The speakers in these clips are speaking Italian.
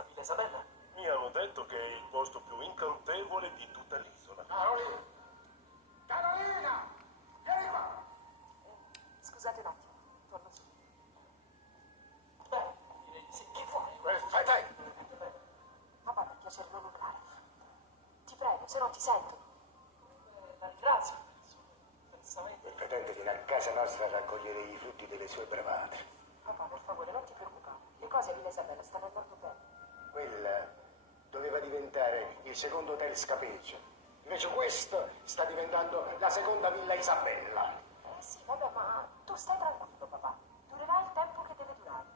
questa Villa Isabella? Mi hanno detto che è il posto più incantevole di tutta l'isola. Carolina! Carolina! Vieni qua! Scusate un attimo, torno subito. Beh, direi di sì. Che vuoi? Fai te! Papà, per piacere non urlare. Ti prego, se no ti sento. La ringrazio per il suo pensamento. Il fedele viene a casa nostra a raccogliere i frutti delle sue bravate. Papà, per favore, non ti preoccupare. Le cose a Villa Isabella stanno andando bene. Quella doveva diventare il secondo hotel scapeggio. Invece questo sta diventando la seconda Villa Isabella. Sì, vabbè, ma tu stai tranquillo, papà. Durerà il tempo che deve durare.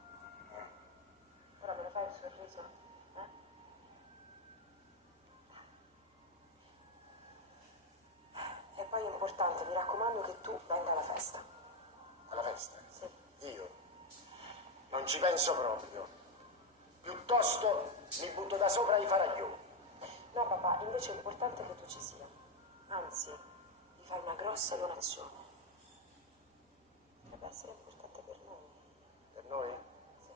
Però me lo fai il sorriso? E poi è importante, mi raccomando che tu venga alla festa. Alla festa? Sì. Io non ci penso proprio. Piuttosto mi butto da sopra i faraglioni. No, papà, invece è importante che tu ci sia. Anzi, vi fai una grossa donazione. Potrebbe essere importante per noi. Per noi? Sì.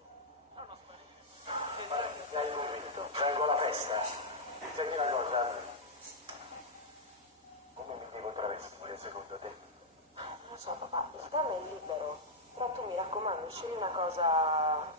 Mi hai convinto. Vengo alla festa. Senti una cosa. Come mi devo travestire secondo te? Non lo so, papà, il tema è libero. Però tu mi raccomando, scegli una cosa